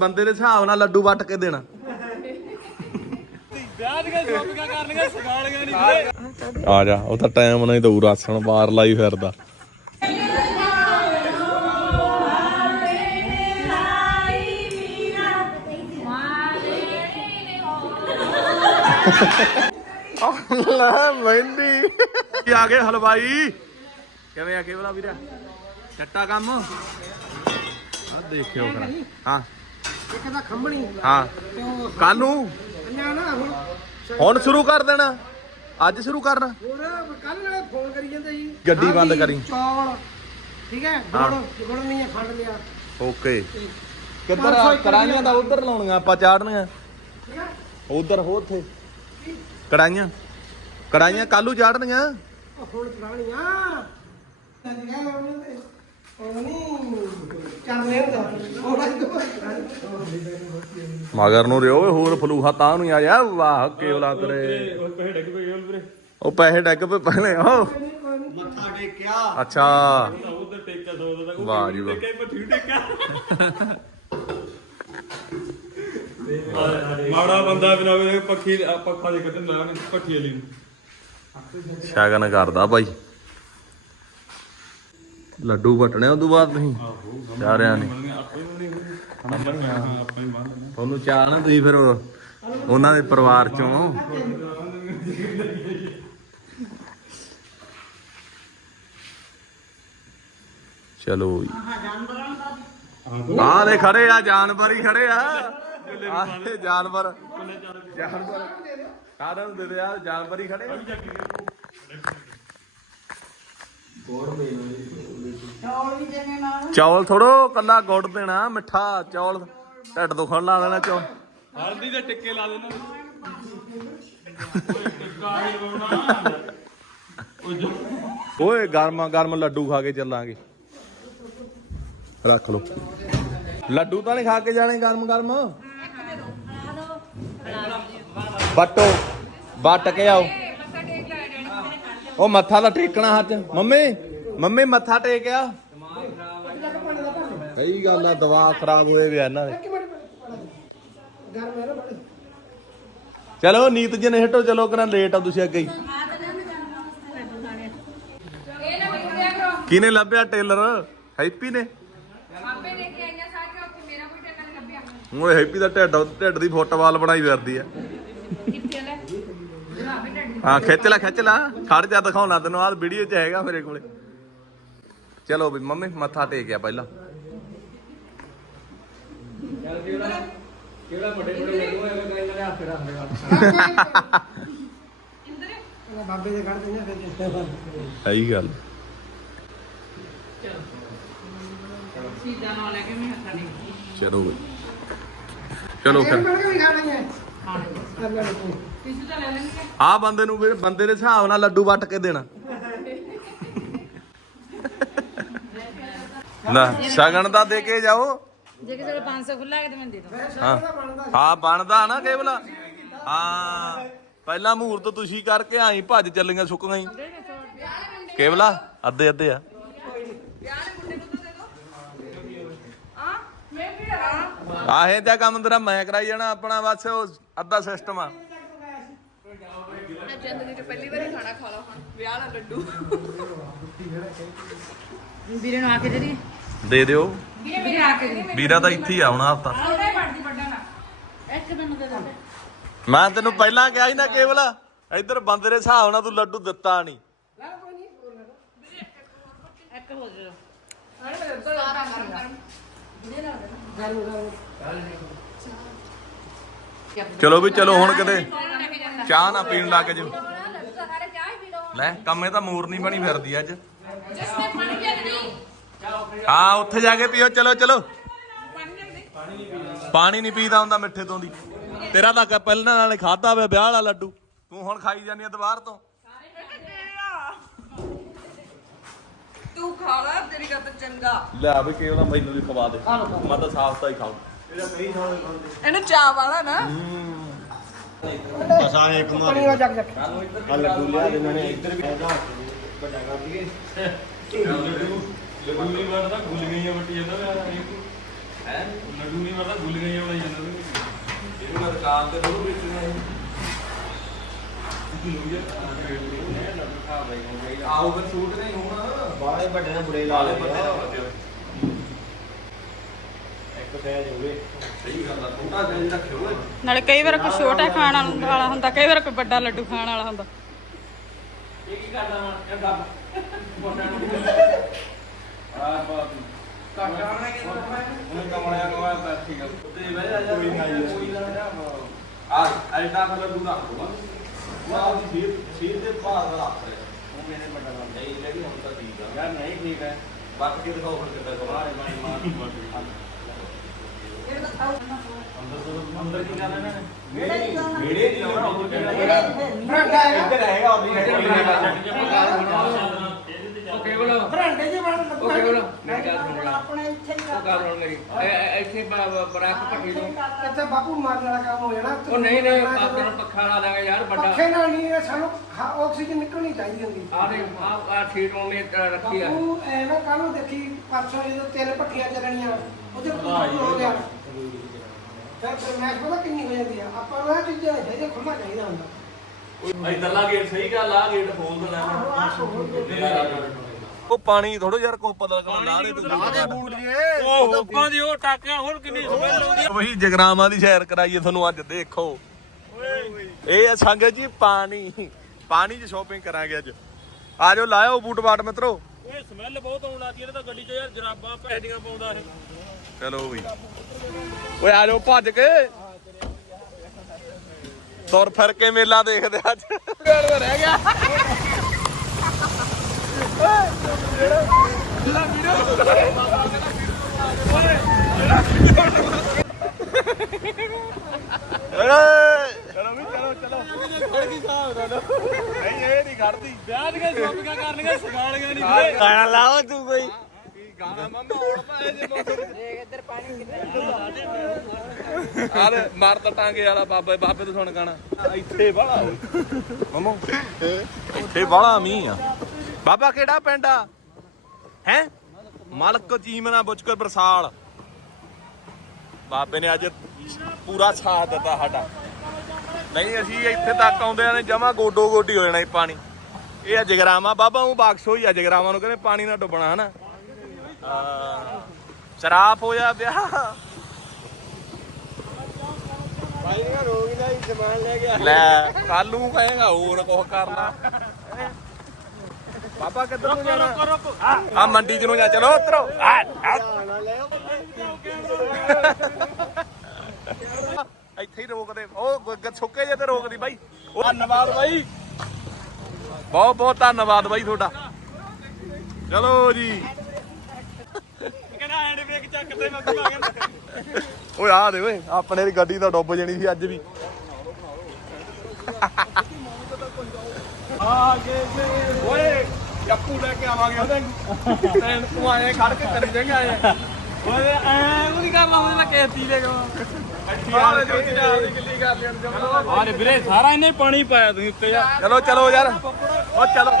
ਬੰਦੇ ਦੇ ਹਿਸਾਬ ਨਾਲ ਲੱਡੂ ਵੱਟ ਕੇ ਦੇਣਾ। ਆ ਜਾ ਉਹ ਤਾਂ ਟਾਈਮ ਨਹੀਂ ਦਊ ਰਾਸਣ ਬਾਹਰ ਲਾਈ ਫਿਰਦਾ। ਅੱਲਾ ਮਹਿੰਦੀ। ਕੀ ਆ ਗਏ ਹਲਵਾਈ? ਕਿਵੇਂ ਆ ਕੇ ਬਲਾ ਵੀਰਾ? ਚੱਟਾ ਕੰਮ? ਆ ਦੇਖਿਓ ਕਰਾ ਹਾਂ। ਇੱਕ ਤਾਂ ਖੰਭਣੀ। ਹਾਂ। ਤੇ ਉਹ ਕੱਲ ਨੂੰ? ਅੰਨਾ ਨਾ ਹੁਣ ਹੁਣ ਸ਼ੁਰੂ ਕਰ ਦੇਣਾ। ਅੱਜ ਸ਼ੁਰੂ ਕਰਨਾ। ਹੋਰ ਕੱਲ ਨਾਲੇ ਫੋਨ ਕਰੀ ਜਾਂਦੇ ਸੀ ਗੱਡੀ ਹਾਂ ਬੰਦ ਕਰੀ। ਚੌਲ। ਠੀਕ ਹੈ? ਹਾਂ। ਗੁੜ ਗੁੜ ਨਹੀਂ ਖੰਡ ਲਿਆ ਓਕੇ। ਪੰਜ ਸੌ ਕਿੱਧਰ ਇੱਕ ਕੜਾਈਆਂ ਦਾ ਉਧਰ ਲਾਉਣੀਆਂ ਆਪਾਂ ਚਾੜਨੀਆਂ ਠੀਕ ਹੈ? ਉਧਰ ਹੋ ਉੱਥੇ। ਕੜਾਈਆਂ ਕੜਾਈਆਂ ਕੱਲੂ ਚਾੜਨੀਆਂ ਉਹ ਹੁਣ ਚਲਾਣੀਆਂ ਲੱਗਿਆ ਉਹਨੇ ਮਗਰ ਨੂੰ ਰਿਓ ਹੋਰ ਫਲੂਹਾ ਤਾਂ ਨੂੰ ਆ ਜਾ ਵਾਹ ਕੇਵਲਾ ਤੇਰੇ। ਉਹ ਪੈਸੇ ਡਿੱਗ ਪਏ ਵੀਰੇ। ਉਹ ਪੈਸੇ ਡੱਗ ਪਏ ਪਹਿਲੇ ਉਹ ਮੱਥਾ ਟੇਕਿਆ। ਅੱਛਾ। ਉਧਰ ਟੇਕਿਆ ਦੋ ਦਾ ਵਾਹ ਜੀ ਵਾਹ। ਟੇਕਿਆ। ਪੱਠੀ ਟੇਕਿਆ ਮਾੜਾ ਬੰਦਾ ਬਿਨਾ ਵੇ ਪੱਖੀ ਪੱਖਾ ਦੇ ਕੱਢਣ ਲਾ ਨੇ ਪੱਠੀ ਵਾਲੀ ਨੂੰ। ਸ਼ਗਨ ਕਰਦਾ ਭਾਈ ਲੱਡੂ ਵਟਣੇ ਉਦੋਂ ਬਾਅਦ ਨਹੀਂ ਚਾਰਿਆਂ ਨੇ। ਤੁਹਾਨੂੰ ਚਾਹ ਨਾ ਤੁਸੀਂ ਫਿਰ ਉਹਨਾਂ ਦੇ ਪਰਿਵਾਰ ਚੋਂ। ਚਲੋ ਜੀ। ਆਹ ਦੇ ਖੜੇ ਆ, ਜਾਨਵਰ ਹੀ ਖੜੇ ਆ। ਆਹ ਦੇ ਜਾਨਵਰ। ਜਾਨਵਰ। ਕਾਰਨ ਦੇ ਦੇ ਆ, ਜਾਨਵਰ ਹੀ ਖੜੇ ਆ। ਚੌਲ ਥੋੜੋ ਕੱਲਾ ਗੁੜ ਦੇਣਾ ਮਿੱਠਾ ਚੌਲ। ਢਿੱਡ ਦੁਖਣ ਲਾ ਦੇਣਾ ਚੌਲ। ਹਲਦੀ ਦੇ ਟਿੱਕੇ ਲਾ ਦੇਣਾ। ਓਏ ਗਰਮਾ ਗਰਮ ਲੱਡੂ ਖਾ ਕੇ ਚੱਲਾਂਗੇ। ਰੱਖ ਲੋ ਲੱਡੂ ਤਾਂ ਨਹੀਂ ਖਾ ਕੇ ਜਾਣੇ ਗਰਮ ਗਰਮ। ਬੱਟੋ ਬੱਟ ਕੇ ਆਓ। ਉਹ ਮੱਥਾ ਤਾਂ ਟੇਕਣਾ ਹੱਥ। ਮੰਮੀ ਮੰਮੀ ਮੱਥਾ ਟੇਕਿਆ ਸਹੀ ਗੱਲ ਆ ਦਵਾ ਖਰਾਬ ਹੋਏ ਵੇ ਇਹਨਾਂ ਦੇ। ਗਰਮ ਹੈ ਨਾ ਬੜੇ। ਚਲੋ ਨੀਤ ਜੀ ਨੇ ਹਟੋ ਚਲੋ ਕਰਾਂ ਲੇਟ ਆ ਤੁਸੀਂ ਅੱਗੇ ਹੀ। ਕਿਹਨੇ ਲੱਭਿਆ ਟੇਲਰ? ਹੈਪੀ ਨੇ? ਓਏ ਹੈਪੀ ਦਾ ਢਿੱਡ ਢਿੱਡ ਦੀ ਫੁੱਟਬਾਲ ਬਣਾਈ ਫਿਰਦੀ ਆ। ਹਾਂ ਖਿੱਚ ਲੈ ਖਿੱਚ ਲੈ। ਖੜ ਜਾ ਦਿਖਾਉਣਾ ਤੈਨੂੰ ਆਹ ਵੀਡੀਓ 'ਚ ਹੈਗਾ ਮੇਰੇ ਕੋਲੇ। ਚਲੋ ਵੀ ਮੰਮੀ ਮੱਥਾ ਟੇਕਿਆ ਪਹਿਲਾਂ। ਉਹ ਬਾਬੇ ਦੇ ਕੱਢ ਦਿੰਦੇ ਫਿਰ ਸਹੀ ਗੱਲ। ਸੀਦਾ ਨਾਲ ਲੈ ਕੇ ਮੈਂ ਹੱਥਾਂ ਨਹੀਂ ਚਲੋ ਬਈ। ਚਲੋ ਫਿਰ। ਆ ਬੰਦੇ ਨੂੰ ਫਿਰ ਬੰਦੇ ਦੇ ਹਿਸਾਬ ਨਾਲ ਲੱਡੂ ਵੱਟ ਕੇ ਦੇਣਾ। ਲੈ ਸ਼ਗਨ ਦਾ ਦੇ ਕੇ ਜਾਓ। ਜੇ ਕਿਸੇ ਕੋਲ 500 ਖੁੱਲਾ ਹੈ ਤਾਂ ਮੈਂ ਦੇ ਦੂੰ ਹਾਂ। ਹਾਂ ਬਣਦਾ ਨਾ ਕੇਵਲ। ਹਾਂ। ਪਹਿਲਾ ਮਹੂਰਤ ਤੁਸੀਂ ਕਰਕੇ ਆਈ ਭੱਜ ਚੱਲੀਆਂ ਸੁੱਕੀਆਂ ਹੀ। ਕੇਵਲਾ ਅੱਧੇ ਅੱਧੇ ਆ। ਆਹੇ ਤੇ ਕੰਮ ਤੇਰਾ ਮੈਂ ਕਰਾਈ ਜਾਣਾ ਆਪਣਾ ਬਸ ਉਹ ਅੱਧਾ ਸਿਸਟਮ ਆ। ਜ਼ਿੰਦਗੀ 'ਚ ਪਹਿਲੀ ਵਾਰੀ ਖਾਣਾ ਖਾ ਲਓ ਹੁਣ। ਵਿਆਹ ਵਾਲਾ ਲੱਡੂ। ਵੀਰੇ ਨੂੰ ਆ ਕੇ ਦੇ ਦੀ ਦੇ ਦਿਓ। ਵੀਰੇ ਆ ਕੇ ਦੇ ਵੀਰਾ ਤਾਂ ਇੱਥੇ ਹੀ ਆਉਣਾ ਹਫਤਾ ਉਹਦੇ ਪੜਦੀ ਵੱਡਾ ਨਾ ਇੱਕ ਮੈਨੂੰ ਦੇ ਦੇ ਮੈਂ ਤੈਨੂੰ ਪਹਿਲਾਂ ਕਿਹਾ ਸੀ ਨਾ ਕੇਵਲ, ਇੱਧਰ ਬੰਦੇ ਦੇ ਹਿਸਾਬ ਨਾਲ ਤੂੰ ਲੱਡੂ ਦਿੱਤਾ ਨਹੀਂ ਇੱਕ ਹੋ ਜਾ ਚਲੋ ਵੀ ਚਲੋ ਹੁਣ ਕਿਤੇ ਚਾਹ ਨਾ ਪੀਣ ਲੱਗ ਜਿਓ ਲੈ, ਕੰਮੇ ਤਾਂ ਮੂਰ ਨਹੀਂ ਬਣੀ ਫਿਰਦੀ ਅੱਜ। ਜਿਸਨੇ ਹਾਂ ਉੱਥੇ ਜਾ ਕੇ ਪੀਓ ਚਲੋ ਚਲੋ। ਪਾਣੀ ਨਹੀਂ ਪੀਦਾ ਹੁੰਦਾ ਮਿੱਠੇ ਤੋਂ ਦੀ। ਤੇਰਾ ਤਾਂ ਪਹਿਲਾਂ ਨਾਲੇ ਖਾਦਾ ਹੋਇਆ ਵਿਆਹ ਵਾਲਾ ਲੱਡੂ। ਤੂੰ ਹੁਣ ਖਾਈ ਜਾਂਦੀ ਆ ਦੁਬਾਰ ਤੋਂ। ਤੂੰ ਖਾ ਲੈ ਤੇਰੀ ਗੱਲ ਚੰਗਾ। ਲੈ ਵੀ ਕਿਉਂ ਮੈਨੂੰ ਵੀ ਖਵਾ ਦੇ। ਮੈਂ ਤਾਂ ਸਾਫ਼ ਤਾਂ ਹੀ ਖਾਉਂ ਇਹਨੂੰ ਚਾਹ ਵਾਲਾ ਨਾ। ਪਾਣੀ ਨਾਲ ਜੱਗ ਜੱਗ ਲੱਡੂ ਨਹੀਂ ਵੜਦਾ ਗੁੱਲ ਗਈਆਂ ਵੱਟੀ ਜਾਂਦਾ ਹੈ? ਲੱਡੂ ਨਹੀਂ ਮਰਦਾ ਗੁੱਲ ਗਈਆਂ ਬਣਾਈ ਜਾਂਦਾ ਤੂੰ ਇਹਨੂੰ ਮੈਂ ਦੁਕਾਨ ਤੇ ਥੋੜ੍ਹਾ ਵੇਚਣਾ ਹੈ ਆਹੋ ਫਿਰ ਸੂਟ ਨਹੀਂ ਹੋਣਾ। ਬਾਲੇ ਵੱਡੇ ਨੇ ਬੁਰੇ ਲਾ ਲਾਲੇ ਲਏ ਬੰਦੇ ਦਾ ਵਧੀਆ ਇੱਕ ਸਾਈਜ਼ ਹੋਵੇ ਸਹੀ ਗੱਲ ਆ ਛੋਟਾ ਜਿਹਾ ਰੱਖਿਓ ਓਏ ਨਾਲੇ ਕਈ ਵਾਰ ਕੋਈ ਛੋਟਾ ਖਾਣ ਵਾਲਾ ਹੁੰਦਾ ਕਈ ਵਾਰ ਕੋਈ ਵੱਡਾ ਲੱਡੂ ਖਾਣ ਵਾਲਾ ਹੁੰਦਾ। ਇਹ ਕੀ ਕਰਦਾ ਮੈਂ ਇਹ ਗੱਬ ਮੋਟਾ ਨੂੰ ਆ ਬਾਤ ਕਾਕਾ ਨੇ ਕਿ ਉਹਨੇ ਕਮਲਿਆ ਕਮਾ ਬੈਠੀ ਗੱਲ ਤੇ ਬਹਿ ਜਾ ਕੋਈ ਨਾ ਕੋਈ ਨਾ ਆ ਐਡਾ ਕਲਰ ਦੂਰਾ ਹੋਗਾ ਉਹ ਆਪਦੀ ਸੀਰ ਸੀਰ ਦੇ ਭਾਰ ਦਾ ਰੱਖ ਰਿਹਾ ਉਹ ਮੇਰੇ ਵੱਡਾ ਬੰਦਾ ਨਹੀਂ ਲੈ ਹੁਣ ਤਾਂ ਠੀਕ ਆ ਯਾਰ ਨਹੀਂ ਠੀਕ ਹੈ ਬੱਕ ਕੇ ਦਿਖਾਓ ਫਿਰ ਕਿੱਦਾਂ ਕਮਾ ਮਾਰ ਮਾਰ ਅੰਦਰ ਕੀ ਕਰਨਾ ਨੇ ਵੇੜੇ ਨਹੀਂ ਲਾਉਣਾ ਹੋਰ ਕੀ ਕਰਨਾ ਇੱਧਰ ਹੈਗਾ ਉਹਦੀ ਫਰੰਡੇ ਜੇ ਬਣ ਓਕੇ ਬੋਲੋ। ਮੇਰੀ ਗੱਲ ਸੁਣ ਲੈ। ਆਪਣੇ ਇੱਥੇ ਹੀ ਉਹ ਗੱਲ ਸੁਣ ਮੇਰੀ। ਐ- ਇੱਥੇ ਬਰਾਕ ਪੱਟੀ ਨੂੰ। ਇੱਥੇ ਬਾਪੂ ਮਾਰਨ ਵਾਲਾ ਕੰਮ ਹੋ ਜਾਣਾ। ਉਹ ਨਹੀਂ ਨਹੀਂ ਆਪੇ ਨੂੰ ਪੱਖਾ ਲਾ ਦਾਂਗੇ ਯਾਰ ਵੱਡਾ। ਪੱਖੇ ਨਾਲ ਨਹੀਂ ਇਹ ਸਾਨੂੰ ਹ- ਆਕਸੀਜਨ ਨਿਕਲਣੀ ਚਾਹੀਦੀ ਹੁੰਦੀ। ਆ ਦੇ ਆ ਆ ਸੀਟ ਉਹਨੇ ਅ, ਰੱਖੀ ਆ। ਬਾਪੂ ਐ ਨਾ ਕੱਲ ਨੂੰ ਦੇਖੀ ਪਰਸੋਂ ਜਦੋਂ ਤਿੰਨ ਪੱਟੀਆਂ ਚੱਲਣੀਆਂ ਉਹਦੇ ਕੁਝ ਹੋ ਗਿਆ। ਫਿਰ ਫਰਮੈਸ਼ ਪਤਾ ਕਿੰਨੀ ਹੋ ਜਾਂਦੀ ਆ। ਆਪਾਂ ਨੂੰ ਇਹ ਚੀਜ਼ਾਂ ਚਾਹੀਦੀਆਂ ਖੁੱਲ੍ਹਾ ਚਾਹੀਦਾ ਹੁੰਦਾ। ਇਧਰਲਾ ਗੇਟ ਸਹੀ ਗੱਲ ਆ ਗੇਟ ਖੋਲ ਦੇਣਾ। ਉਹ ਪਾਣੀ ਥੋੜਾ ਯਾਰ ਕੋ ਪਤਾ ਲੱਗਣਾ ਲਾ ਦੇ ਤੂੰ ਲਾ ਦੇ ਬੂਟ ਉਹ ਹੁੱਕਾਂ ਦੀ ਉਹ ਟਾਕਿਆਂ ਹੋਰ ਕਿੰਨੀ ਸਮੈਲ ਆਉਂਦੀ ਵਹੀ ਜਗਰਾਵਾਂ ਦੀ ਸੈਰ ਕਰਾਈਏ ਤੁਹਾਨੂੰ ਅੱਜ ਦੇਖੋ। ਇਹ ਆ ਸੰਗਤ ਜੀ ਪਾਣੀ। ਪਾਣੀ 'ਚ ਸ਼ਾਪਿੰਗ ਕਰਾਂਗੇ ਅੱਜ। ਆ ਜਾਓ ਲਾਇਓ ਬੂਟ ਬਾਟ ਮਿੱਤਰੋ। ਓਏ ਸਮੈਲ ਬਹੁਤ ਆਉਣ ਲੱਗੀ ਇਹਨੇ ਤਾਂ ਗੱਡੀ 'ਚ ਯਾਰ ਜਰਾਬਾਂ ਪੈਡੀਆਂ ਪਾਉਂਦਾ ਇਹ। ਚਲੋ ਬਈ ਓਏ ਆ ਜਾਓ ਭੱਜ ਕੇ। ਤੁਰ ਫਿਰ ਕੇ ਮੇਲਾ ਦੇਖਦੇ ਅੱਜ। ਰਹਿ ਗਿਆ। ਗਾਣਾ ਲਾਓ ਤੂੰ ਕੋਈ ਆਰੇ ਮਾਰ ਤਾਂ ਟਾਂਗੇ ਵਾਲਾ ਬਾਬੇ ਬਾਬੇ ਤੋਂ ਸੁਣ ਗਾਣਾ ਇੱਥੇ ਬਾਲਾ ਮਮੋ, ਇੱਥੇ ਬਾਲਾ ਮੀਂਹ ਆ। ਬਾਬਾ ਕਿਹੜਾ ਪਿੰਡ ਆ? ਹੈ? ਮਲਕ ਜੀਮਨਾ ਬੁਚਕਰ ਬਰਸਾਲ। ਬਾਬੇ ਨੇ ਅੱਜ ਪੂਰਾ ਸਾਥ ਦਿੱਤਾ ਸਾਡਾ। ਨਹੀਂ ਅਸੀਂ ਇੱਥੇ ਤੱਕ ਆਉਂਦੇ ਨੇ ਜਮਾ ਗੋਡੋ ਗੋਡੀ ਹੋ ਜਾਣਾ ਇਹ ਪਾਣੀ। ਇਹ ਆ ਜਗਰਾਵਾ। ਬਾਬਾ ਉਹ ਬਾਕਸੋ ਹੀ ਆ ਜਗਰਾਵਾਂ ਨੂੰ ਕਹਿੰਦੇ ਪਾਣੀ ਨਾਲ ਡੁੱਬਣਾ ਹਨਾ? ਹਾਂ ਸ਼ਰਾਬ ਹੋਇਆ ਵਿਆਹ ਭਾਈ ਇਹ ਰੋਗ ਦਾ ਹੀ ਸਮਾਨ ਲੈ ਗਿਆ ਲੈ ਕੱਲ ਨੂੰ ਕਹੇਗਾ ਹੋਰ ਕੁਝ ਕਰਨਾ। ਬਾਬਾ ਕਿੱਧਰ ਨੂੰ ਜਾਣਾ? ਆ ਮੰਡੀ ਚ ਨੂੰ ਜਾ ਚਲੋ ਉਤਰੋ ਆ, ਆ। ਨਾ ਲੈ ਇੱਥੇ ਹੀ ਰੋਕਦੇ। ਉਹ ਗ- ਗ- ਸੁੱਕੇ ਜੇ ਤੇ ਰੋਕਦੀ ਬਾਈ। ਉਹ ਧੰਨਵਾਦ ਬਾਈ। ਬਹੁਤ ਬਹੁਤ ਧੰਨਵਾਦ ਬਾਈ ਤੁਹਾਡਾ। ਚਲੋ ਜੀ। ਕਹਿੰਦਾ ਹੈਂਡ ਬ੍ਰੇਕ ਚੱਕ ਤੇ ਮੈਂ ਘੁਮਾ ਗਿਆ ਓਏ ਆ ਦੇ ਓਏ ਆਪਣੇ ਦੀ ਗੱਡੀ ਤਾਂ ਡੁੱਬ ਜਾਣੀ ਸੀ ਅੱਜ ਵੀ। ਓਏ। ਚੱਪੂ ਲੈ ਕੇ ਆਵਾਂਗੇ ਉਹਦੇ ਤੈਨ ਤੂੰ ਆਏ ਖੜ ਕੇ ਕਰੀ ਜਾਏਗਾ ਆਏ ਓਏ ਐ ਉਹ ਨਹੀਂ ਕਰਨਾ ਉਹਦੇ ਨਾਲ ਕੇਤੀ ਲੈ ਵੀਰੇ ਸਾਰਾ ਇਹਨੇ ਪਾਣੀ ਪਾਇਆ ਤੁਸੀਂ ਉੱਤੇ ਯਾਰ। ਚਲੋ ਚਲੋ ਯਾਰ। ਉਹ ਚਲੋ। ਉਹ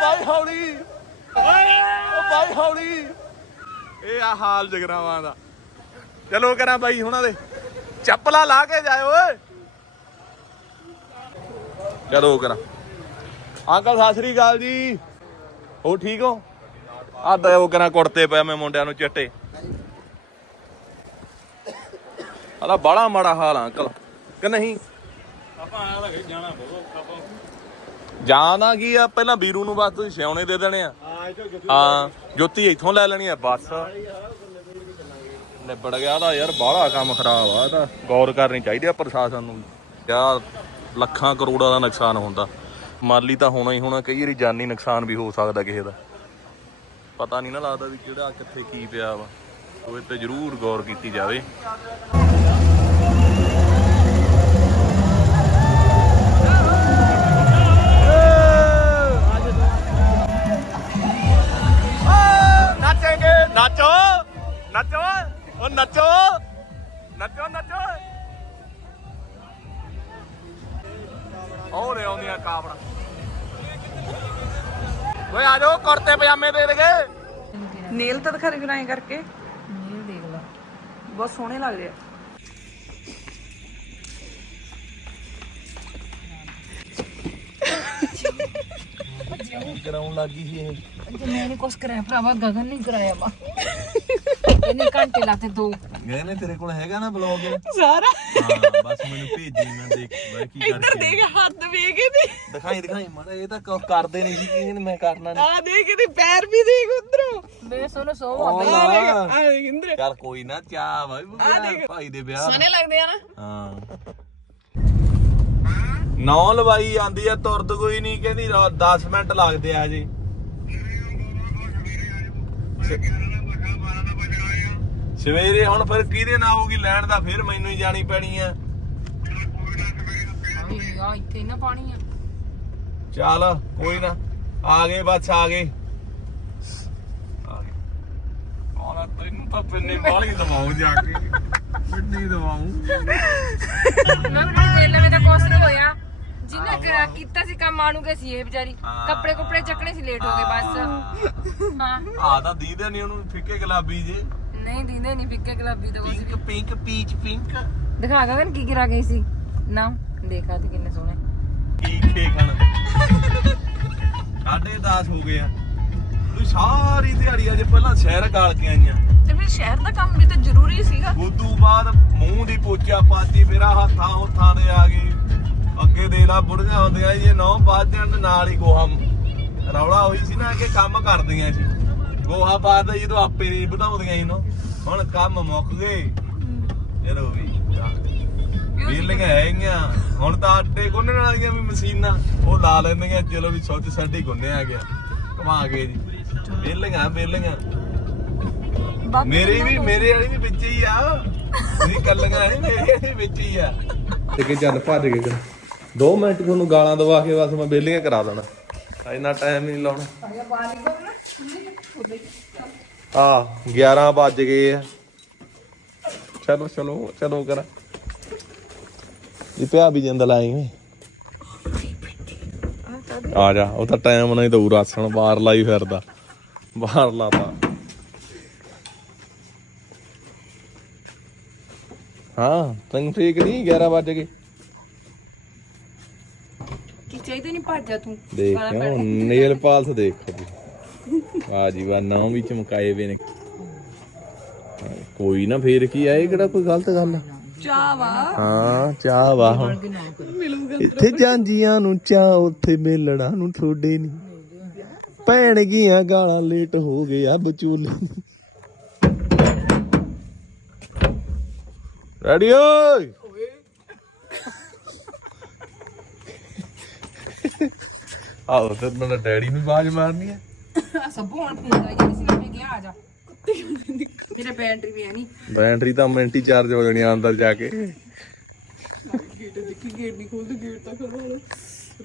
ਬਾਈ ਹੌਲੀ। ਉਹ ਬਾਈ ਹੌਲੀ। ਇਹ ਆ ਹਾਲ ਜਗਰਾਵਾਂ ਦਾ। ਚਲੋ ਕਰਾਂ ਬਾਈ ਹੁਣਾਂ ਦੇ। ਚੱਪਲਾ ਲਾ ਕੇ ਜਾਏ ਓਏ। ਚਲੋ ਕਰਾਂ। ਅੰਕਲ ਸਤਿ ਸ੍ਰੀ ਅਕਾਲ ਜੀ। ਹੋ ਠੀਕ ਹੋ? ਆ ਤਾਂ ਉਹ ਕਰਾਂ ਕੁੜਤੇ ਪਿਆ ਮੈਂ ਮੁੰਡਿਆਂ ਨੂੰ ਚਿੱਟੇ। ਆਲਾ ਬੜਾ ਮਾੜਾ ਹਾਲ ਆ ਅੰਕਲ। ਕਿ ਨਹੀਂ? ਆਪਾਂ ਆਇਆ ਤਾਂ ਜਾਣਾ ਬਹੁਤ ਆਪਾਂ। ਜਾਣਾ ਕੀ ਆ? ਪਹਿਲਾਂ ਵੀਰੂ ਨੂੰ ਬਸ ਤੁਸੀਂ ਸਿਆਉਣੇ ਦੇ ਦੇਣੇ ਆ। ਹਾਂ ਜੋਤੀ ਇੱਥੋਂ ਲੈ ਲੈਣੀ ਆ ਬਸ। ਨਿਬੜ ਗਿਆ ਦਾ ਯਾਰ ਬਾਹਲਾ ਕੰਮ ਖਰਾਬ ਆ ਇਹਦਾ ਗੌਰ ਕਰਨੀ ਚਾਹੀਦੀ ਆ ਪ੍ਰਸ਼ਾਸਨ ਨੂੰ। ਯਾਰ ਲੱਖਾਂ ਕਰੋੜਾਂ ਦਾ ਨੁਕਸਾਨ ਹੁੰਦਾ। ਮਾਲੀ ਤਾਂ ਹੋਣਾ ਹੀ ਹੋਣਾ, ਕਈ ਵਾਰੀ ਜਾਨੀ ਨੁਕਸਾਨ ਵੀ ਹੋ ਸਕਦਾ ਕਿਸੇ ਦਾ। ਪਤਾ ਨਹੀਂ ਨਾ ਲੱਗਦਾ ਵੀ ਕਿਹੜਾ, ਕਿੱਥੇ ਕੀ ਪਿਆ ਵਾ। ਉਹ ਤੇ ਜ਼ਰੂਰ ਗੌਰ ਕੀਤੀ ਜਾਵੇ। ਨੱਚेंगे ਨੱਚੋ ਨੱਚੋ, ਉਹ ਨੱਚੋ ਨੱਚੋ ਨੱਚੋ। ਉਹ ਆਉਂਦੀਆਂ ਕਾਬੜਾ ਓਏ ਆ ਜਾਓ ਕੁੜਤੇ ਪਜਾਮੇ ਦੇ ਦੇਗੇ। ਨੀਲ ਤਾਂ ਦਿਖਾ ਫਿਰ ਐਂ ਕਰਕੇ। ਨੀਲ ਦੇਖ ਲਾ। ਬਹੁਤ ਸੋਹਣੇ ਲੱਗਦੇ ਆ। ਕਰਾਉਣ ਲੱਗੀ ਸੀ ਇਹ। ਮੈਂ ਨਹੀਂ ਕੁਛ ਕਰਾਇਆ ਭਰਾਵਾ ਗਗਨ ਨਹੀਂ ਕਰਾਇਆ ਵਾ। ਇਹਨੇ ਘੰਟੇ ਲਾਤੇ ਦੋ। ਗਏ ਨੇ ਤੇਰੇ ਕੋਲ ਹੈਗਾ ਨਾ ਬਲੌਗ ਸਾਰਾ। ਹਾਂ ਬਸ ਮੈਨੂੰ ਭੇਜੀ ਮੈਂ ਦੇਖ ਮੈਂ ਕੀ ਕਰਕੇ ਦੇਖ ਹੱਥ ਵੇਖ ਇਹਦੇ। ਦਿਖਾਈ ਦਿਖਾਈ ਮਾੜਾ ਇਹ ਤਾਂ ਕਰਦੇ ਨਹੀਂ ਸੀ ਕਿ ਮੈਂ ਕਰਨਾ ਨਹੀਂ। ਆ ਦੇਖ ਇਹਦੇ ਪੈਰ ਵੀ ਦੇਖ ਉਧਰੋਂ। ਮੇਰੇ ਸੋਹਣੇ ਸੋ ਉਹ ਆ ਦੇਖ ਨਾ। ਆ ਦੇਖ ਇੰਦਰ। ਚੱਲ ਕੋਈ ਨਾ ਚਾਹ ਵਾ ਭਾਈ ਦੇ ਵਿਆਹ। ਸੋਹਣੇ ਲੱਗਦੇ ਆ ਨਾ। ਹਾਂ। ਨੌ ਲਵਾਈ ਆਂਦੀ ਆ ਤੁਰਦ ਕੋਈ ਨਹੀਂ ਕਹਿੰਦੀ 10 ਮਿੰਟ ਲੱਗਦੇ ਆ ਜੀ ਸਵੇਰੇ ਹੁਣ ਫਿਰ ਕਿਹਦੇ ਨਾਲ ਆਊਗੀ? ਲੈਣ ਦਾ ਫਿਰ ਮੈਨੂੰ ਹੀ ਜਾਣੀ ਪੈਣੀ ਆ। ਆ ਇੱਥੇ ਨਾ ਪਾਣੀ ਆ। ਚੱਲ ਕੋਈ ਨਾ। ਆ ਗਏ ਬਸ ਆ ਗਏ। ਆ ਗਏ। ਆਉਣਾ ਤੈਨੂੰ ਤਾਂ ਪਿੰਨੇ ਬਾਲੀ ਦਵਾਉ ਜਾ ਕੇ। ਪਿੰਨੀ ਦਵਾਉ। ਮੈਂ ਬਣਾ ਦੇ ਲੈ ਤਾਂ ਕੁਛ ਨਹੀਂ ਹੋਇਆ। ਜਿੰਨਾ ਕਰਾ ਕੀਤਾ ਸੀ ਕੰਮ ਆਣੂ ਗਏ ਸੀ ਇਹ ਵਿਚਾਰੀ। ਕੱਪੜੇ ਕੁਪੜੇ ਚੱਕਣੇ ਸੀ ਲੇਟ ਹੋ ਗਏ ਬਸ। ਹਾਂ। ਆ ਤਾਂ ਦੀਦੇ ਨਹੀਂ ਉਹਨੂੰ ਫਿੱਕੇ ਗੁਲਾਬੀ ਜੇ। ਨਹੀਂ ਦਿੰਦੇ ਨਹੀਂ ਫਿੱਕੇ ਗੁਲਾਬੀ ਤਾਂ ਕੁਛ ਪਿੰਕ ਪਿੰਕ ਪੀਚ ਪਿੰਕ ਦਿਖਾ ਗਗਨ ਕੀ ਗਿਰਾ ਗਈ ਸੀ? ਨਾ ਦੇਖਾ ਤੇ ਕਿੰਨੇ ਸੋਹਣੇ। ਕੀ ਖੇਖਣ ਸਾਢੇ 10 ਹੋ ਗਏ ਆ। ਤੂੰ ਸਾਰੀ ਦਿਹਾੜੀ ਅਜੇ ਪਹਿਲਾਂ ਸ਼ਹਿਰ ਗਾਲ ਕੇ ਆਈਆਂ। ਤੇ ਫਿਰ ਸ਼ਹਿਰ ਦਾ ਕੰਮ ਵੀ ਤਾਂ ਜ਼ਰੂਰੀ ਸੀਗਾ। ਉਦੋਂ ਬਾਅਦ ਮੂੰਹ ਦੀ ਪੋਚਾ ਪਾਤੀ ਮੇਰਾ ਹੱਥਾਂ ਹੁੱਥਾਂ ਦੇ ਆ ਗਈ। ਅੱਗੇ ਦੇ ਲਾ ਬੁੜੀਆਂ ਹੁੰਦੀਆਂ ਸੀ, ਜੇ ਨੌ ਬਾਅਦ ਦੇ ਨਾਲ ਹੀ ਗੋਹਾ ਰੌਲਾ ਹੋਈ ਸੀ ਨਾ ਕਿ ਕੰਮ ਕਰਦੀਆਂ ਸੀ। ਗੋਹਾ ਪਾਦਾ ਜਦੋਂ ਆਪੇ ਨਹੀਂ ਵਧਾਉਂਦੀਆਂ ਸੀ ਨੋ ਹੁਣ ਕੰਮ ਮੁੱਕ ਗਏ। ਚਲੋ ਵੀ ਬੀਲੀਆਂ ਹੈਗੀਆਂ। ਹੁਣ ਤਾਂ ਆਟੇ ਗੁੰਨਣ ਵਾਲੀਆਂ ਵੀ ਮਸ਼ੀਨਾਂ। ਉਹ ਲਾ ਲੈਂਦੀਆਂ ਚਲੋ ਵੀ ਸੁੱਚ ਸਾਡੀ ਗੁੰਨਿਆ ਗਿਆ। ਕਮਾ ਕੇ ਜੀ। ਬੇਲੀਆਂ ਬੇਲੀਆਂ। ਮੇਰੇ ਵੀ ਮੇਰੇ ਵਾਲੀ ਵੀ ਵਿੱਚ ਹੀ ਆ। ਨਹੀਂ ਕੱਲੀਆਂ ਇਹ ਮੇਰੇ ਵਾਲੀ ਵਿੱਚ ਹੀ ਆ। ਤੇ ਕਿ ਚੱਲ ਭੱਜ ਕੇ ਕਰ 2 ਮਿੰਟ ਤੁਹਾਨੂੰ ਗਾਲਾਂ ਦਵਾ ਕੇ ਬਸ ਮੈਂ ਬੇਲੀਆਂ ਕਰਾ ਦੇਣਾ। ਇੰਨਾ ਟਾਈਮ ਨਹੀਂ ਲਾਉਣਾ। ਆ 11 ਵੱਜ ਗਏ ਆ। ਚਲੋ ਚਲੋ ਚਲੋ ਕਰ। ਇਹ ਪਿਆ ਵੀ ਜਿੰਦ ਲਾਈ ਆ ਜਾ ਉਹ ਤਾਂ ਟਾਈਮ ਨਹੀਂ ਦਊ ਰਾਸਣ ਬਾਹਰ ਲਾਈ ਫਿਰਦਾ। ਬਾਹਰ ਲਾਤਾ। ਹਾਂ ਤੈਨੂੰ ਠੀਕ ਨਹੀਂ 11 ਵੱਜ ਗਏ। ਕੀ ਚਾਹੀਦਾ ਨਹੀਂ ਭੱਜ ਜਾ ਤੂੰ ਦੇਖ। ਨੇਲ ਪਾਲਸ ਦੇਖ। ਆ ਜੀ ਵਾ ਨਾਮ ਵੀ ਚਮਕਾਏ ਵੇ ਨੇ। ਕੋਈ ਨਾ, ਫੇਰ ਕੀ ਆਏ ਕਿਹੜਾ ਕੋਈ ਗਲਤ ਗੱਲ ਆ? ਚਾਹ ਵਾ ਹਾਂ, ਚਾਹ ਵਾ। ਇੱਥੇ ਜਾਂਜੀਆਂ ਨੂੰ ਚਾਹ, ਉੱਥੇ ਮੇਲਣਾ ਨੂੰ ਥੋੜੇ ਨਹੀਂ ਭੈਣ ਗੀਆਂ ਗਾਲਾਂ ਲੇਟ ਹੋ ਗਿਆ ਬਚੂਲੇ ਰੈਡੀ ਓਏ! ਆਓ ਤੇ ਮੇਰਾ ਡੈਡੀ ਨੂੰ ਆਵਾਜ਼ ਮਾਰਨੀ ਹੈ ਸਭ ਹੁਣ ਫੋਨ ਆਈ ਜਿਹੜੀ ਸੀ ਨਾ ਮੈਂ ਗਿਆ ਆ ਜਾ। ਮੇਰੇ ਬੈਟਰੀ ਵੀ ਹੈ ਨਹੀਂ ਬੈਟਰੀ ਤਾਂ ਮਿੰਟ ਹੀ ਚਾਰਜ ਹੋ ਜਾਣੀ ਆ ਅੰਦਰ ਜਾ ਕੇ।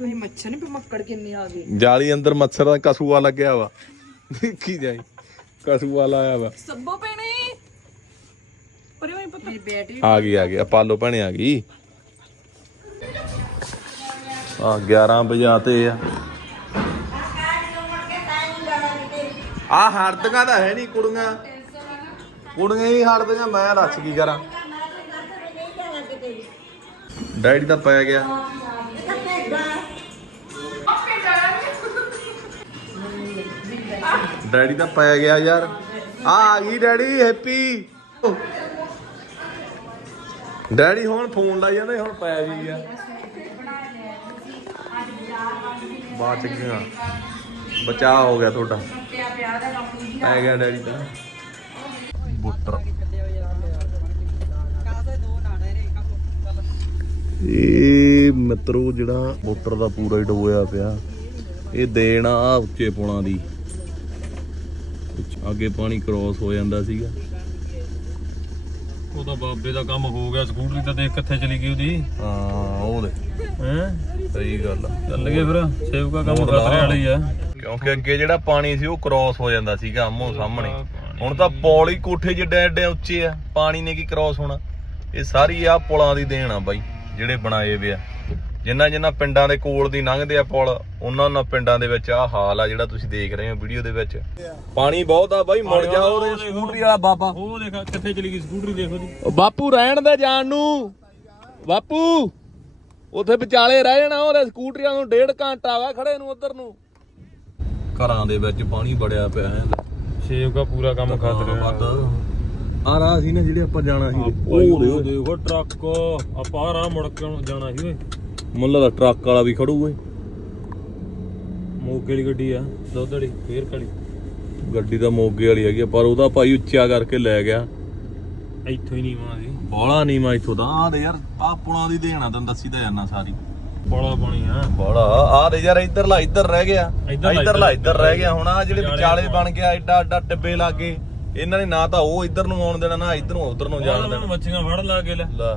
ਇਹ ਮੱਛਰ ਨੇ ਮੱਕੜ ਕਿੰਨੇ ਆ ਗਏ? ਜਾਲੀ ਅੰਦਰ ਮੱਛਰ ਦਾ ਕਸੂਆ ਲੱਗਿਆ ਵਾ। ਦੇਖੀ ਜਾਈ ਕਸੂਆ ਲਾਇਆ ਵਾ। ਸੱਬੋ ਪੈਣੇ ਪਰੇ ਹੋਈ ਪਤਾ। ਬੈਟਰੀ ਆ ਗਈ ਆ ਗਈ। ਪਾਲੋ ਭੈਣੇ ਆ ਗਈ। ਆ 11 ਵਜਾਤੇ ਆ। ਆ ਹੜਦੀਆਂ ਤਾਂ ਹੈ ਨਹੀਂ ਕੁੜੀਆਂ। ਕੁੜੀਆਂ ਹੀ ਹੜਦੀਆਂ ਮੈਂ ਦੱਸ ਕੀ ਕਰਾਂ? ਡੈਡੀ ਦਾ ਪੈ ਗਿਆ। ਡੈਡੀ ਦਾ ਪੈ ਗਿਆ ਯਾਰ। ਆ ਆ ਗਈ ਡੈਡੀ, ਹੈਪੀ। ਡੈਡੀ ਹੁਣ ਫੋਨ ਲਾਈ ਜਾਂਦੇ, ਹੁਣ ਪੈ ਗਈ ਆ। ਬਾਅਦ ਚ ਗਿਆ ਹੋ ਗਿਆ ਤੁਹਾਡਾ। ਪੈ ਗਿਆ ਡੈਡੀ ਤਾਂ। ਬੁੱਟਰ ਇਹ ਮਿੱਤਰੋ ਜਿਹੜਾ ਬੁੱਟਰ ਦਾ ਪੂਰਾ ਹੀ ਡੋਇਆ ਪਿਆ ਇਹ ਦੇਣ ਆ ਉੱਚੇ ਪੁਣਾ ਦੀ। ਅੱਗੇ ਪਾਣੀ ਕ੍ਰੋਸ ਹੋ ਜਾਂਦਾ ਸੀਗਾ। ਉਹਦਾ ਬਾਬੇ ਦਾ ਕੰਮ ਹੋ ਗਿਆ ਸਕੂਟਰੀ ਤਾਂ ਦੇਖ ਕਿੱਥੇ ਚਲੀ ਗਈ ਉਹਦੀ। ਹਾਂ ਉਹ ਦੇ ਹੈ? ਸਹੀ ਗੱਲ ਆ। ਚੱਲ ਗਏ ਫਿਰ ਸੇਵਕਾ ਕੰਮ ਖਤਰੇ ਵਾਲੀ ਆ। ਕਿਉਂਕਿ ਅੱਗੇ ਜਿਹੜਾ ਪਾਣੀ ਸੀ ਉਹ ਕ੍ਰਾਸ ਹੋ ਜਾਂਦਾ ਸੀਗਾ ਆਮੋ ਸਾਹਮਣੇ। ਹੁਣ ਤਾਂ ਪੌਲ ਹੀ ਕੋਠੇ ਜਿੱਡੇ ਐਡੇ ਉੱਚੇ ਆ ਪਾਣੀ ਨੇ ਕੀ ਕ੍ਰਾਸ ਹੋਣਾ? ਇਹ ਸਾਰੀ ਆ ਪੁਲਾਂ ਦੀ ਦੇਣ ਆ ਬਾਈ ਜਿਹੜੇ ਬਣਾਏ ਵੇ ਆ। ਜਿੰਨਾ ਜਿੰਨਾ ਪਿੰਡਾਂ ਦੇ ਕੋਲ ਦੀ ਲੰਘਦੇ ਆ ਪੁਲ ਉਹਨਾਂ ਉਹਨਾਂ ਪਿੰਡਾਂ ਦੇ ਵਿੱਚ ਆ ਹਾਲ ਆ ਜਿਹੜਾ ਤੁਸੀਂ ਦੇਖ ਰਹੇ ਹੋ ਵੀਡੀਓ ਦੇ ਵਿੱਚ। ਪਾਣੀ ਬਹੁਤ ਆ ਬਾਈ ਮੁੜ ਜਾ ਉਹਦੇ ਸਕੂਟਰੀ ਵਾਲਾ ਬਾਬਾ। ਉਹ ਦੇਖ ਕਿੱਥੇ ਚਲੀ ਗਈ ਸਕੂਟਰੀ ਦੇਖੋ ਜੀ ਉਹ ਬਾਪੂ ਰਹਿਣ ਦੇ ਜਾਣ ਨੂੰ। ਬਾਪੂ ਉਥੇ ਵਿਚਾਲੇ ਰਹਿ ਜਾਣਾ ਉਹਦੇ ਸਕੂਟਰੀਆਂ ਨੂੰ ਡੇਢ ਘੰਟਾ ਵਾ ਖੜੇ ਨੂੰ ਉਧਰ ਨੂੰ। ਘਰਾਂ ਦੇ ਵਿੱਚ ਪਾਣੀ ਬੜਿਆ ਪਿਆ ਹੈ ਸੇਵ ਦਾ ਪੂਰਾ ਕੰਮ ਖਾਤਰ ਵੱਧ। ਆ ਰਾਹ ਸੀ ਨਾ ਜਿਹੜੇ ਆਪਾਂ ਜਾਣਾ ਸੀ। ਉਹ ਦੇਖੋ ਦੇਖੋ ਟਰੱਕ। ਆਪਾਂ ਰਾਹ ਮੁੜ ਕੇ ਜਾਣਾ ਸੀ ਓਏ। ਮੁੱਲਾ ਦਾ ਟਰੱਕ ਵਾਲਾ ਵੀ ਖੜੂ ਓਏ। ਮੋਗੇ ਵਾਲੀ ਗੱਡੀ ਆ ਦੁੱਧ ਵਾਲੀ ਫੇਰ ਖੜੀ। ਗੱਡੀ ਤਾਂ ਮੋਗੇ ਵਾਲੀ ਹੈਗੀ ਪਰ ਉਹਦਾ ਭਾਈ ਉੱਚਾ ਕਰਕੇ ਲੈ ਗਿਆ। ਇੱਥੋਂ ਹੀ ਮਾਂ ਸੀ ਬਾਲਾ ਮੈਂ ਇੱਥੋਂ ਦਾ। ਆ ਦੇ ਯਾਰ ਆ ਪੁਲਾਂ ਦੀ ਦੇਣਾ ਤੈਨੂੰ ਦੱਸੀ ਤਾਂ ਜਾਨਾ ਸਾਰੀ। ਬੜਾ ਪਾਣੀ ਆ। ਬੜਾ ਆ ਦੇ ਯਾਰ ਇੱਧਰਲਾ ਇੱਧਰ ਰਹਿ ਗਿਆ। ਇੱਧਰਲਾ ਇੱਧਰ ਰਹਿ ਗਿਆ ਹੁਣ ਆ ਜਿਹੜੇ ਵਿਚਾਲੇ ਬਣ ਗਿਆ ਐਡਾ ਐਡਾ ਟਿੱਬੇ ਲਾਗੇ ਇਹਨਾਂ ਨੇ ਨਾ ਤਾਂ ਉਹ ਇੱਧਰ ਨੂੰ ਆਉਣ ਦੇਣਾ ਨਾ ਇੱਧਰ ਨੂੰ ਉਧਰ ਨੂੰ ਜਾਣ ਉਹਨਾਂ ਦੇਣਾ। ਮੱਛੀਆਂ ਫੜ ਲਾ ਕੇ ਲੈ। ਲੈ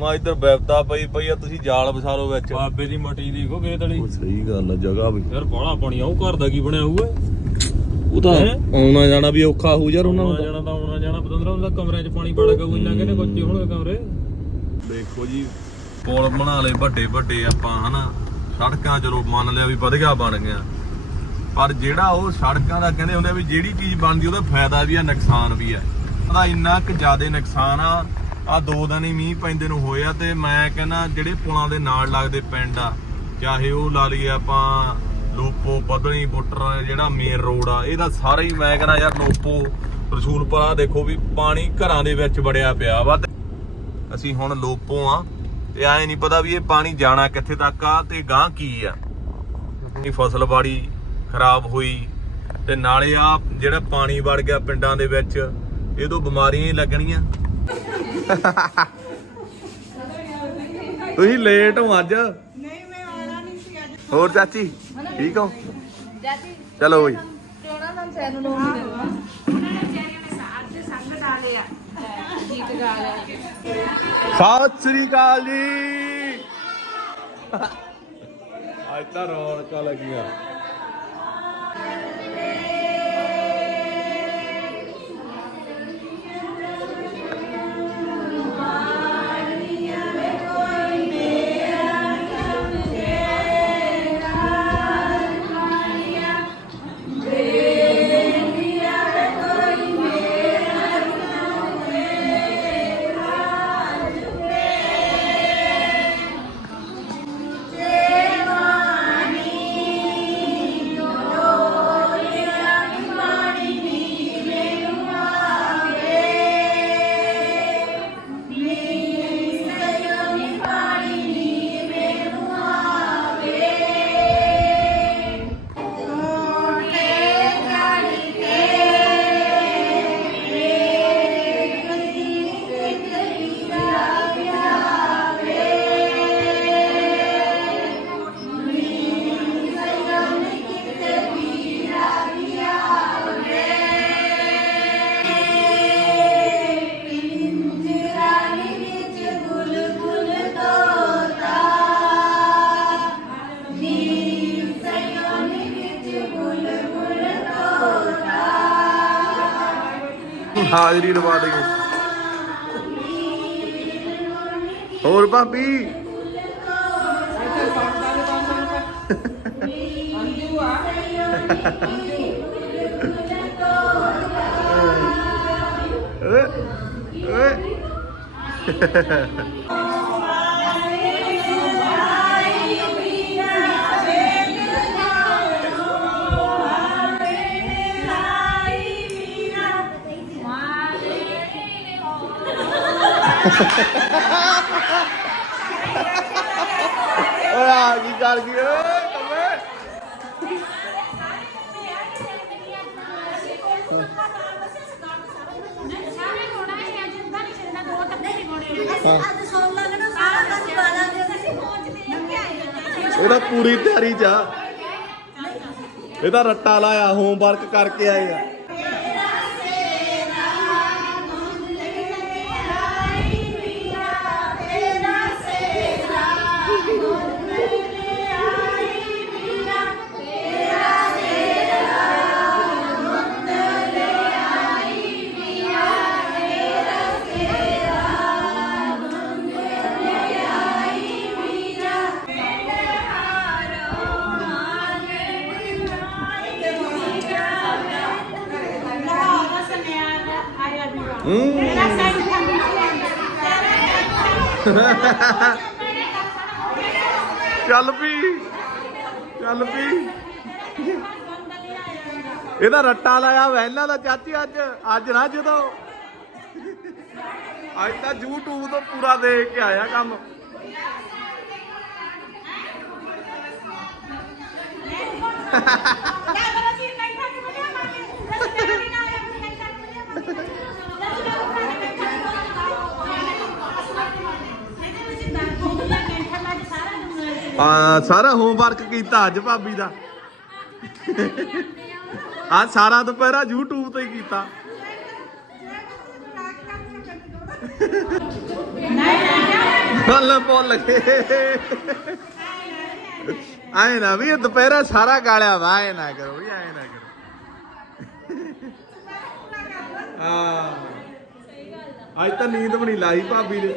ਮੈਂ ਇੱਧਰ ਬੈਬਤਾ ਪਈ ਪਈ ਆ ਤੁਸੀਂ ਜਾਲ ਲਓ ਵਿੱਚ। ਬਾਬੇ ਦੀ ਮਟੀ ਦੇਖੋ ਵਾਲੀ। ਉਹ ਸਹੀ ਗੱਲ ਆ ਜਗ੍ਹਾ ਵੀ। ਯਾਰ ਬੜਾ ਪਾਣੀ ਆ ਉਹ ਘਰ ਦਾ ਕੀ ਬਣਿਆ ਹੋਊਗਾ? ਉਹ ਤਾਂ? ਆਉਣਾ ਜਾਣਾ ਵੀ ਔਖਾ ਹੋ ਯਾਰ ਉਹਨਾਂ ਨੂੰ ਆਉਣਾ। ਜਾਣਾ ਤਾਂ ਆਉਣਾ ਜਾਣਾ ਪਤੰਦਰਾ ਉਹਦਾ ਕਮਰੇ 'ਚ ਪਾਣੀ ਵੜ ਗਿਆ ਇੰਨਾ ਕਿਨੇ ਕੋਚੇ ਹੋਣਗੇ ਕਮਰੇ। ਦੇਖੋ ਜੀ ਪੁਲ ਬਣਾ ਲਏ, ਵੱਡੇ ਵੱਡੇ ਆਪਾਂ, ਹਨਾ? ਸੜਕਾਂ ਚਲੋ ਮੰਨ ਲਿਆ ਵੀ ਵਧੀਆ ਬਣ ਗਿਆ ਪਰ ਜਿਹੜਾ ਉਹ ਸੜਕਾਂ ਦਾ ਕਹਿੰਦੇ ਹੁੰਦੇ ਵੀ ਜਿਹੜੀ ਚੀਜ਼ ਬਣਦੀ, ਉਹਦਾ ਫਾਇਦਾ ਵੀ ਆ, ਨੁਕਸਾਨ ਵੀ ਆ। ਉਹਦਾ ਇੰਨਾ ਕੁ ਜ਼ਿਆਦਾ ਨੁਕਸਾਨ ਆ ਆ ਦੋ ਦਿਨ ਹੀ ਮੀਂਹ ਪੈਂਦੇ ਨੂੰ ਹੋਇਆ ਤੇ ਮੈਂ ਕਹਿੰਦਾ ਜਿਹੜੇ ਪੁਲਾਂ ਦੇ ਨਾਲ ਲੱਗਦੇ ਪਿੰਡ ਆ, ਚਾਹੇ ਉਹ ਲਾ ਲਈਏ ਆਪਾਂ ਲੋਪੋ ਪਦਣੀ ਬੁੱਟਰ ਜਿਹੜਾ ਮੇਨ ਰੋਡ ਆ, ਇਹਦਾ ਸਾਰਾ ਹੀ ਮੈਂ ਕਹਿੰਦਾ ਯਾਰ ਲੋਪੋ, ਰਸੂਲਪੁਰਾ ਦੇਖੋ ਵੀ ਪਾਣੀ ਘਰਾਂ ਦੇ ਵਿੱਚ ਵੜਿਆ ਪਿਆ ਵਾ ਅਸੀਂ ਹੁਣ ਲੋਪੋ ਆ। ਤੇ ਐ ਨਹੀਂ ਪਤਾ ਵੀ ਇਹ ਪਾਣੀ ਜਾਣਾ ਕਿੱਥੇ ਤੱਕ ਆ ਤੇ ਗਾਂ ਕੀ ਆ। ਆਪਣੀ ਫਸਲ ਬਾੜੀ ਖਰਾਬ ਹੋਈ ਤੇ ਨਾਲੇ ਆ ਜਿਹੜਾ ਪਾਣੀ ਵੜ ਗਿਆ ਪਿੰਡਾਂ ਦੇ ਵਿੱਚ ਇਹ ਤੋਂ ਬਿਮਾਰੀਆਂ ਹੀ ਲੱਗਣੀਆਂ। ਤੁਸੀਂ ਲੇਟ ਹੋ ਅੱਜ। ਨਹੀਂ ਮੈਂ ਆਣਾ ਨਹੀਂ ਸੀ ਅੱਜ। ਹੋਰ ਚਾਚੀ ਠੀਕ ਹੋ? ਚਲੋ ਬਈ। ਟੋਣਾ ਸੈਨ ਦੇਵਾ ਨੇ ਸਾਥ ਦੇ ਸੰਗ ਗੀਤ ਗਾ ਲਿਆ ਸਤਿ ਸ੍ਰੀ ਅਕਾਲ ਜੀ। ਅੱਜ ਤਾਂ ਰੌਣਕਾਂ ਲੱਗੀਆਂ। ਹਾਜ਼ਰੀ ਲਵਾ ਦੇਗੇ ਹੋਰ ਭਾਬੀ? ਓਏ ਓਏ। ਓਏ ਆ ਕੀ ਕਰ ਗਈ ਓਏ ਕੰਮੇ? ਉਹਦਾ ਪੂਰੀ ਤਿਆਰੀ ਚ ਆ। ਇਹਦਾ ਰੱਟਾ ਲਾਇਆ ਹੋਮਵਰਕ ਕਰਕੇ ਆਏ ਆ। ਰੱਟਾ ਲਾਇਆ ਵੈਨਾਂ ਦਾ ਚਾਚੀ ਅੱਜ ਅੱਜ ਨਾ ਜਦੋਂ। ਅੱਜ ਤਾਂ YouTube ਤੋਂ ਪੂਰਾ ਦੇਖ ਕੇ ਆਇਆ ਕੰਮ। ਆ ਸਾਰਾ ਹੋਮਵਰਕ ਕੀਤਾ ਅੱਜ ਭਾਬੀ ਦਾ। ਆ ਸਾਰਾ ਦੁਪਹਿਰਾ YouTube ਤੇ ਹੀ ਕੀਤਾ। ਭੁੱਲ ਭੁੱਲ ਗਏ। ਆਏ ਨਾ ਵੀ ਦੁਪਹਿਰਾ ਸਾਰਾ ਗਾਲਿਆ ਵਾ, ਆਏ ਨਾ ਕਰੋ ਵੀ, ਆਏ ਨਾ ਕਰੋ। ਹਾਂ। ਅੱਜ ਤਾਂ ਨੀਂਦ ਵੀ ਨਹੀਂ ਲਾਈ ਭਾਬੀ ਨੇ।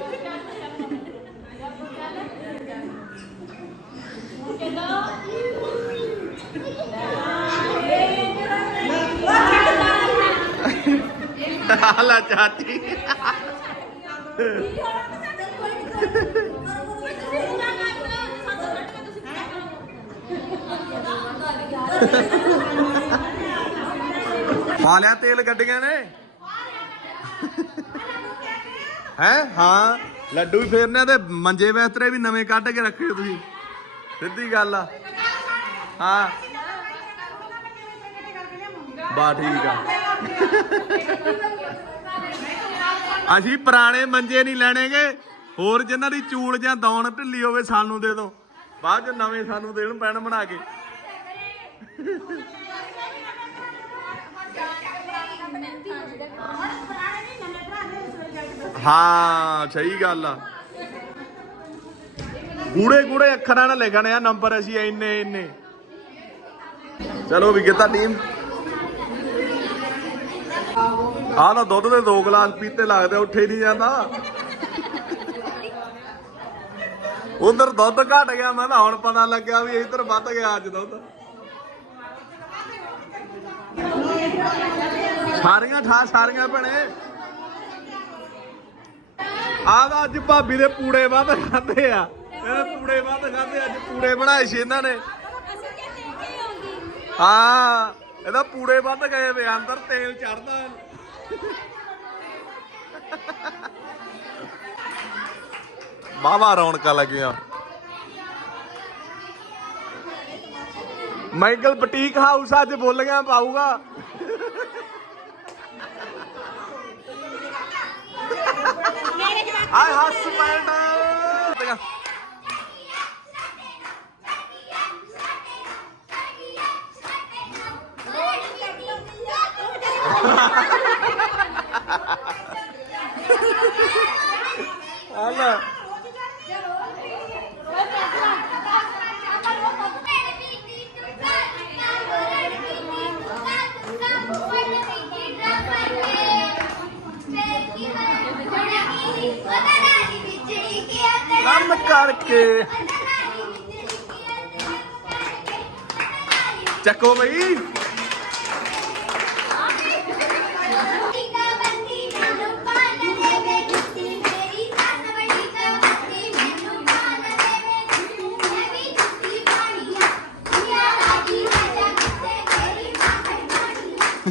ਹਾਲਾ ਚਾਚੀ। ਪਾ ਲਿਆ ਤੇਲ ਗੱਡੀਆਂ ਨੇ? ਹੈ? ਹਾਂ। ਲੱਡੂ ਵੀ ਫੇਰਨੇ ਤੇ ਮੰਜੇ ਬਿਸਤਰੇ ਵੀ ਨਵੇਂ ਕੱਢ ਕੇ ਰੱਖੇ ਤੁਸੀਂ। ਸਿੱਧੀ ਗੱਲ ਆ। ਹਾਂ। ਬਾ ਠੀਕ ਆ। ਅਸੀਂ ਪੁਰਾਣੇ ਮੰਜੇ ਨਹੀਂ ਲੈਣੇਗੇ। ਹੋਰ ਜਿਨ੍ਹਾਂ ਦੀ ਚੂਲ ਜਾਂ ਦੌਣ ਢਿੱਲੀ ਹੋਵੇ ਸਾਨੂੰ ਦੇ ਦਿਓ। ਬਾਅਦ ਚ ਨਵੇਂ ਸਾਨੂੰ ਦੇਣ ਪੈਣ ਬਣਾ ਕੇ। ਹਾਂ, ਸਹੀ ਗੱਲ ਆ। ਗੂੜੇ ਗੂੜੇ ਅੱਖਰਾਂ ਨਾਲ ਲਿਖਣੇ ਆ, ਨੰਬਰ ਅਸੀਂ ਇੰਨੇ ਇੰਨੇ। ਚਲੋ ਵੀ ਕਿਤਾ ਟੀਮ ਆਹ ਨਾ ਦੁੱਧ ਦੇ ਦੋ ਗਲਾਸ ਪੀਤੇ ਲੱਗਦੇ ਉੱਠੇ ਨਹੀਂ ਜਾਂਦਾ। ਉਧਰ ਦੁੱਧ ਘਟ ਗਿਆ ਮੈਂ ਤਾਂ ਹੁਣ ਪਤਾ ਲੱਗਿਆ ਵੀ ਇੱਧਰ ਵੱਧ ਗਿਆ ਅੱਜ ਦੁੱਧ। ਸਾਰੀਆਂ ਠਾ ਸਾਰੀਆਂ ਭੈਣੇ। ਆਹ ਅੱਜ ਭਾਬੀ ਦੇ ਪੂੜੇ ਵੱਧ ਖਾਦੇ ਆ। ਇਹਦੇ ਪੂੜੇ ਵੱਧ ਖਾਦੇ ਅੱਜ ਪੂੜੇ ਬਣਾਏ ਸੀ ਇਹਨਾਂ ਨੇ। ਹਾਂ ਇਹਦਾ ਪੂੜੇ ਵੱਧ ਗਏ ਵੇ ਅੰਦਰ ਤੇਲ ਚੜਦਾ। ਬਾਵਾ ਰੌਣਕਾਂ ਲੱਗੀਆਂ। ਮਾਈਕਲ ਬਟੀਕ ਹਾਊਸ ਅੱਜ ਬੋਲ ਗਿਆ ਪਾਊਗਾ।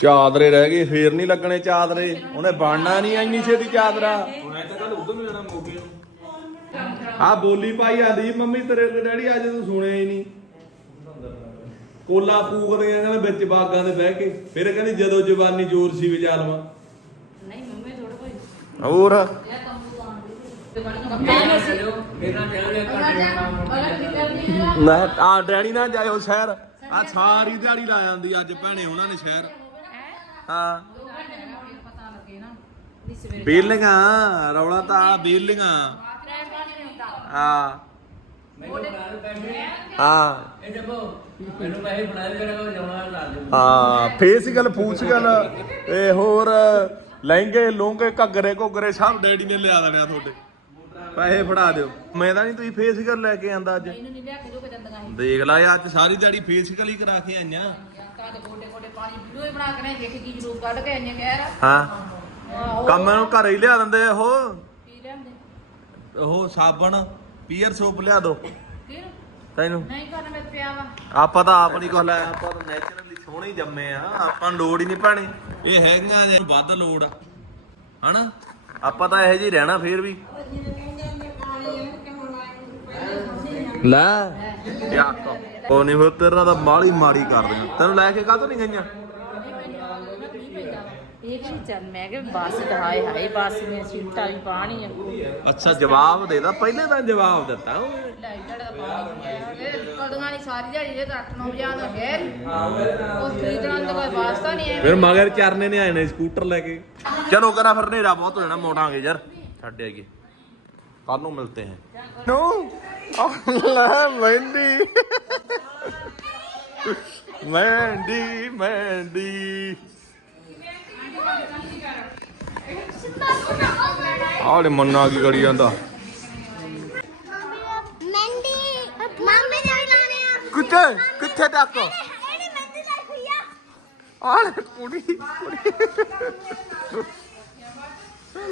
ਚਾਦਰੇ ਰਹਿ ਗਏ ਫੇਰ ਨਹੀਂ ਲੱਗਣੇ ਚਾਦਰੇ। ਉਹਨੇ ਬਣਨਾ ਨਹੀਂ ਇੰਨੀ ਛੇਤੀ ਚਾਦਰਾ। ਮੈਂ ਤਾਂ ਕੱਲ ਉਧਰ ਨੂੰ ਜਾਣਾ ਮੋਗੇ ਨੂੰ। ਆ ਬੋਲੀ ਪਾਈ ਆਂਦੀ ਮੰਮੀ ਤੇਰੇ ਤੇ ਡੈਡੀ ਅੱਜ ਤੂੰ ਸੁਣਿਆ ਹੀ ਨਹੀਂ। ਕੋਲਾ ਫੂਕਦੇ ਆ ਕਹਿੰਦੇ ਵਿੱਚ ਬਾਗਾਂ ਦੇ ਬਹਿ ਕੇ। ਫਿਰ ਕਹਿੰਦੀ ਜਦੋਂ ਜਵਾਨੀ ਜ਼ੋਰ ਸੀ ਵਿਚਾਲਵਾ। ਨਹੀਂ ਮੰਮੀ ਥੋੜਾ ਕੋਈ। ਹੋਰ? ਆ। ਡੈਡੀ ਨਾਲ ਜਾਇਓ ਸ਼ਹਿਰ। ਆ ਸਾਰੀ ਦਿਹਾੜੀ ਲਾ ਜਾਂਦੀ ਅੱਜ ਭੈਣੇ ਉਹਨਾਂ ਨੇ ਸ਼ਹਿਰ। ਹਾਂ। ਪਤਾ ਲੱਗੇ ਨਾ ਵੀ ਸਵੇਰੇ ਬੇਲੀਆਂ ਰੌਲਾ ਤਾਂ ਆ ਬੇਲੀਆਂ। ਹਾਂ। ਹਾਂ। ਇਹ ਦੇਖੋ ਮੈਨੂੰ ਪੈਸੇ ਬਣਾ ਦੇ ਮੇਰਾ ਕੋਈ ਜਾਣਾ ਲਾ ਦੇ ਹਾਂ ਫੇਸਿਕਲ ਫੂਸਿਕਲ ਇਹ ਹੋਰ ਲਹਿੰਗੇ ਲੋਂਗੇ ਘੱਗਰੇ ਘੁੱਗਰੇ ਸਭ ਡੈਡੀ ਨੇ ਲਿਆ ਦੇਣੇ ਆ ਤੁਹਾਡੇ। ਪੈਸੇ ਫੜਾ ਦਿਓ। ਮੈਂ ਤਾਂ ਨਹੀਂ ਤੁਸੀਂ ਫੇਸਿਕਲ ਲੈ ਕੇ ਆਂਦਾ ਅੱਜ। ਇਹਨੂੰ ਨਹੀਂ ਲਿਆ ਕੇ ਜੋ ਕੇ ਦਿੰਦੀਆਂ ਸੀ ਦੇਖ ਲੈ ਅੱਜ ਸਾਰੀ ਦਿਹਾੜੀ ਫੇਸਿਕਲ ਹੀ ਕਰਾ ਕੇ ਆਈਆਂ। ਕਾਦੇ ਗੋਡੇ ਗੋਡੇ ਪਾਣੀ ਵੀਡੀਓ ਹੀ ਬਣਾ ਕੇ ਨੇ ਦੇਖ ਕੀ ਜਰੂਰ ਕੱਢ ਕੇ ਇੰਨੇ ਕਹਿਰ ਹਾਂ। ਆਹੋ। ਕੰਮ ਨੂੰ ਘਰੇ ਹੀ ਲਿਆ ਦਿੰਦੇ ਆ ਉਹ। ਪੀ ਲੈਂਦੇ ਉਹ ਸਾਬਣ ਪੀਅਰ ਸੋਪ ਲਿਆ ਦੋ। ਫਿਰ? ਤੈਨੂੰ। ਨਹੀਂ ਕਰਨ ਵਿੱਚ ਪਿਆ ਵਾ। ਆਪਾਂ ਤਾਂ ਆਪ ਨਹੀਂ ਕੁਛ ਲੈ। ਆਪਾਂ ਤਾਂ ਨੈਚੁਰਲੀ ਸੋਹਣੇ ਹੀ ਜੰਮੇ ਆ। ਆਪਾਂ ਨੂੰ ਲੋੜ ਹੀ ਨਹੀਂ ਪੈਣੀ ਇਹ ਹੈਗੀਆਂ ਜੇ ਵੱਧ ਲੋੜ ਆ। ਹਨਾ? ਆਪਾਂ ਤਾਂ ਇਹੋ ਜਿਹੀ ਰਹਿਣਾ ਫੇਰ ਵੀ। ਲੈ। ਯਾ ਉਹ ਨਹੀਂ ਹੋ ਤੇਰਾ ਤਾਂ ਮਾੜੀ ਮਾੜੀ ਕਰਦੇ ਆ ਤੈਨੂੰ ਲੈ ਕੇ ਕਾਹਤੋਂ ਨਹੀਂ ਗਈਆਂ? ਇਹ ਕੀ ਚੱਲ ਮੈਂ ਕਿ ਬੱਸ ਤਾਂ ਹਾਏ ਹਾਏ ਬੱਸ ਨੇ ਸੀਟਾਂ ਵੀ ਪਾਣੀ ਆ ਅੱਛਾ ਜਵਾਬ ਦੇ ਦਾ ਪਹਿਲੇ ਤਾਂ ਜਵਾਬ ਦਿੱਤਾ। ਉਹ ਲੈ ਜੜ ਦਾ ਪਾਣੀ ਇਹ ਕਦੋਂ ਵਾਲੀ ਸਾਰੀ ਦਿਹਾੜੀ ਇਹ ਤਾਂ 8-9 ਵਜੇ ਆਉਂਦਾ ਫੇਰ ਉਹ ਖਰੀਦਣ ਦਾ ਕੋਈ ਵਾਸਤਾ ਨਹੀਂ ਹੈ ਫਿਰ ਮਗਰ ਚਰਨੇ ਨੇ ਆਏ ਨੇ ਸਕੂਟਰ ਲੈ ਕੇ। ਚਲੋ ਕਰਾ ਫਿਰ ਹਨੇਰਾ ਬਹੁਤ ਹੋ ਜਾਣਾ ਮੋੜਾਂਗੇ ਯਾਰ। ਛੱਡ ਆਈਏ। ਕੱਲ ਨੂੰ ਮਿਲਤੇ ਹੈ ਨੋ ਅੱਲਾ ਮਹਿੰਦੀ ਮਹਿੰਦੀ ਮਹਿੰਦੀ ਆਲੇ ਮੰਨਾ ਕੀ ਕਰੀ ਜਾਂਦਾ ਮਹਿੰਦੀ ਮਾਮੇ ਦੇ ਲਾਣੇ ਆ ਕਿੱਥੇ ਕਿੱਥੇ ਤੱਕ ਆਲੇ ਕੁੜੀ ਕੁੜੀ